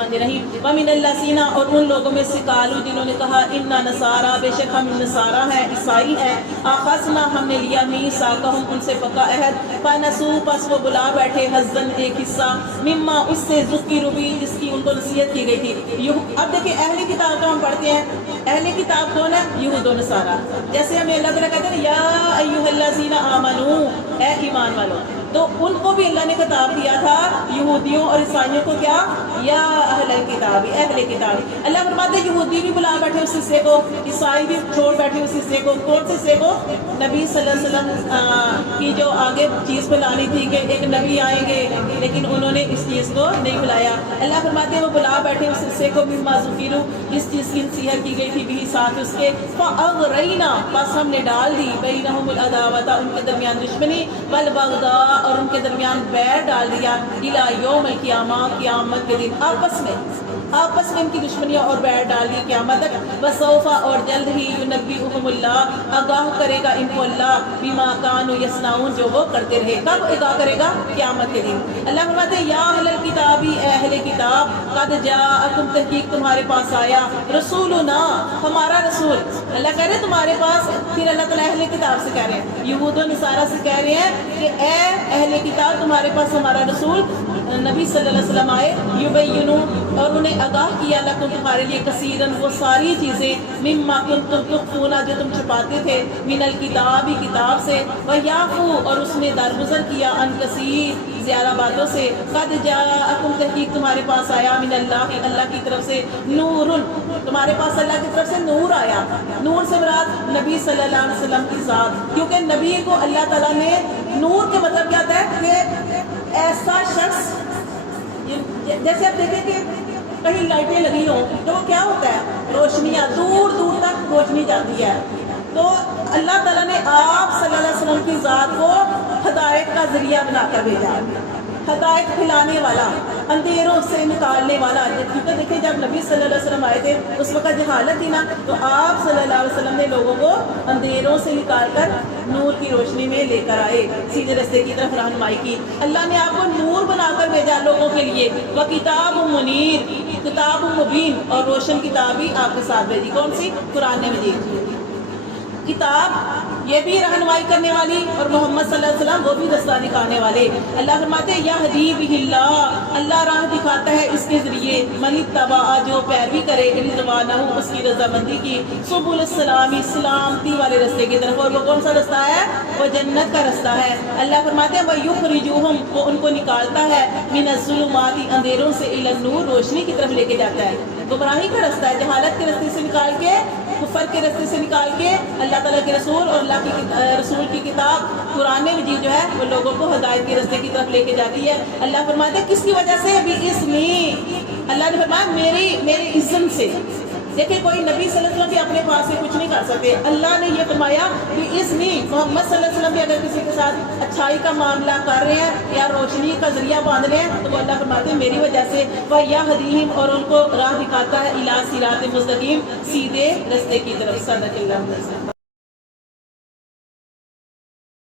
رحیم ومن الذین اور ان لوگوں میں سے قالوا جنہوں نے کہا انا نصارا بے شک ہم نصارا ہیں عیسائی ہیں اخذنا ہم نے لیا میثاقہم ان سے پکا عہد فنسوا پس وہ بلا بیٹھے حظاً ایک حصہ مما اس سے ذکروا بھی جس کی ان کو نصیحت کی گئی تھی۔ اب دیکھیں اہل کتاب کا ہم پڑھتے ہیں، اہل کتاب کون ہے؟ یہود و نصارا۔ جیسے ہمیں اللہ تعالیٰ کہتے ہیں یا ایھا الذین آمنوا اے ایمان والو، تو ان کو بھی اللہ نے خطاب دیا تھا یہودیوں اور عیسائیوں کو کیا؟ یا اہل کتاب، اہل کتاب۔ اللہ فرماتے یہودی بھی بلا بیٹھے اس حصے کو، عیسائی بھی چھوڑ بیٹھے اس حصے کو۔ کون سے حصے کو؟ نبی صلی اللہ علیہ وسلم کی جو آگے چیز بلانی تھی کہ ایک نبی آئیں گے، لیکن انہوں نے اس چیز کو نہیں بلایا۔ اللہ فرماتے ہیں وہ بلا بیٹھے اس حصے کو مما ذکروا جس چیز کی نصیحت کی گئی تھی بھی ساتھ اس کے فاغرینا پس ہم نے ڈال دی بینہم العداوۃ ان کے درمیان دشمنی والبغضاء اور ان کے درمیان بیر ڈال دیا الی یوم القیامہ قیامت کے دن، آپس میں ان کی دشمنیاں اور بیر ڈال دی قیامت تک۔ وسوف اور جلد ہی ینبئہم اللہ آگاہ کرے گا ان کو اللہ بما کانوا یصنعون جو وہ کرتے رہے۔ کب آگاہ کرے گا؟ قیامت کے دن۔ اللہ فرماتے ہیں یا اہل الکتاب اے اہل کتاب قد جاءکم تحقیق تمہارے پاس آیا رسولنا ہمارا رسول۔ اللہ کہہ رہے ہیں تمہارے پاس، پھر اللہ تعالیٰ اہل کتاب سے کہہ رہے ہیں، یہود و نصارہ سے کہہ رہے ہیں کہ اے اہل کتاب تمہارے پاس ہمارا رسول نبی صلی اللہ علیہ وسلم آئے یبینوا اور انہیں آگاہ کیا لکم تمہارے لیے کثیرن وہ ساری چیزیں مما کنتم تخفون جو تم چھپاتے تھے من الکتاب کتاب سے ویعفو اور اس نے درگزر کیا عن کثیر زیادہ باتوں سے۔ قد جاءکم تحقیق تمہارے پاس آیا من اللہ اللہ کی طرف سے نور تمہارے پاس اللہ کی طرف سے نور آیا۔ نور سے مراد نبی صلی اللہ علیہ وسلم کی ذات، کیونکہ نبی کو اللہ تعالیٰ نے نور کے مطلب کیا ہوتا ہے کہ ایسا شخص، جیسے آپ دیکھیں کہ کہیں لائٹیں لگی ہوں تو وہ کیا ہوتا ہے؟ روشنیاں دور دور تک روشنی جاتی ہے۔ تو اللہ تعالیٰ نے آپ صلی اللہ علیہ وسلم کی ذات کو ہدایت کا ذریعہ بنا کر بھیجا، ہدایت پھیلانے والا، اندھیروں سے نکالنے والا۔ کیونکہ دیکھیں جب نبی صلی اللہ علیہ وسلم آئے تھے اس وقت جہالت تھی نا، تو آپ صلی اللہ علیہ وسلم نے لوگوں کو اندھیروں سے نکال کر نور کی روشنی میں لے کر آئے، سیدھے راستے کی طرف رہنمائی کی۔ اللہ نے آپ کو نور بنا کر بھیجا لوگوں کے لیے۔ وَكِتَابٌ مُنِيرٌ کتاب مبین اور روشن کتاب بھی آپ کے ساتھ بھیجی۔ کون سی؟ قرآن مجید کتاب، یہ بھی رہنمائی کرنے والی، اور محمد صلی اللہ علیہ وسلم وہ بھی رستہ دکھانے والے۔ اللہ فرماتے ہیں یہدی بہ اللہ اللہ راہ دکھاتا ہے اس کے ذریعے من اتبع جو پیروی کرے رضوانہ اس کی رضامندی کی سبل السلام سلامتی والے رستے کی طرف۔ اور وہ کون سا رستہ ہے؟ وہ جنت کا رستہ ہے۔ اللہ فرماتے ہیں ویخرجہم وہ ان کو نکالتا ہے من الظلمات اندھیروں سے الی النور روشنی کی طرف لے کے جاتا ہے۔ گمراہی کا رستہ ہے، جہالت کے رستے سے نکال کے، کفر کے رستے سے نکال کے اللہ تعالیٰ کے رسول اور اللہ کی رسول کی کتاب قرآن مجید جو ہے وہ لوگوں کو ہدایت کے رستے کی طرف لے کے جاتی ہے۔ اللہ فرماتے ہیں کس کی وجہ سے؟ بِإِذْنِی اللہ نے فرمایا میری اذن سے۔ دیکھیں کوئی نبی صلی اللہ علیہ وسلم بھی اپنے پاس سے کچھ نہیں کر سکتے، اللہ نے یہ فرمایا بِإِذْنِی محمد صلی اللہ علیہ وسلم بھی اگر کسی کے ساتھ اچھائی کا معاملہ کر رہے ہیں یا روشنی کا ذریعہ باندھ رہے ہیں تو وہ اللہ فرماتے ہیں میری وجہ سے۔ وَيَهْدِيهِمْ اور ان کو راہ دکھاتا ہے اِلیٰ صِرَاطٍ مستقیم سیدھے رستے کی طرف۔ صدق اللہ۔